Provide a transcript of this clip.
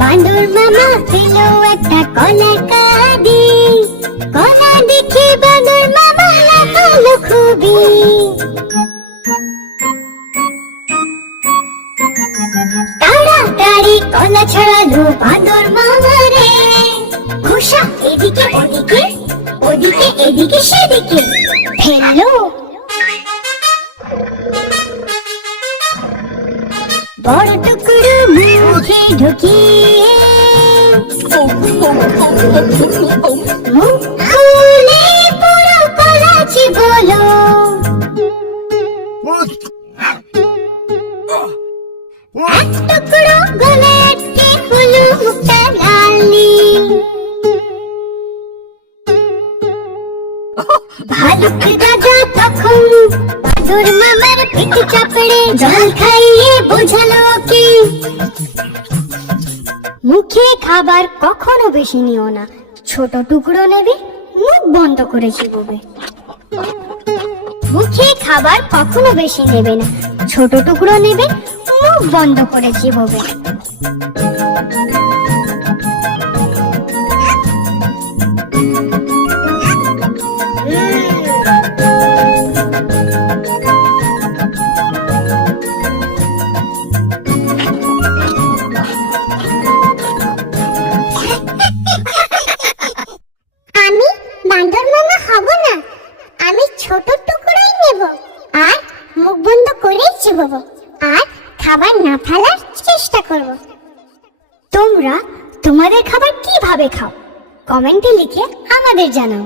বাঁদর মামা পেল একটা কলা কাঁদি, কলা দেখে বাঁদর মামা লাফালো খুবই। তাড়াতাড়ি কলা ছড়ালো বাঁদর মামা রে, খোসা এদিকে ওদিকে, ওদিকে এদিকে সেদিকে ফেললো। বড় টুকরো মুখে ঢুকিয়ে মুখ খুলে পুরো কলাচি বলো। এক টুকরো গলে আটকে হলো মুখটা লাল নীল। ভালুক রাজা তখন বাঁদর মামার পিঠে চাপড়ে জল খাইয়ে বোঝালো কি, মুখে খাবার কখনো বেশি নিও না, ছোট টুকরো নেবে, মুখ বন্ধ করে চিবোবে। মুখে খাবার কখনো বেশি নেবে না, ছোট টুকরো নেবে, মুখ বন্ধ করে চিবোবে। আমি বাঁদর মামা হব না, আমি ছোট টুকরোই নেব আর মুখ বন্ধ করেই চিবোবো আর খাবার না ফেলার চেষ্টা করব। তোমরা তোমাদের খাবার কিভাবে খাও কমেন্টে লিখে আমাদের জানাও।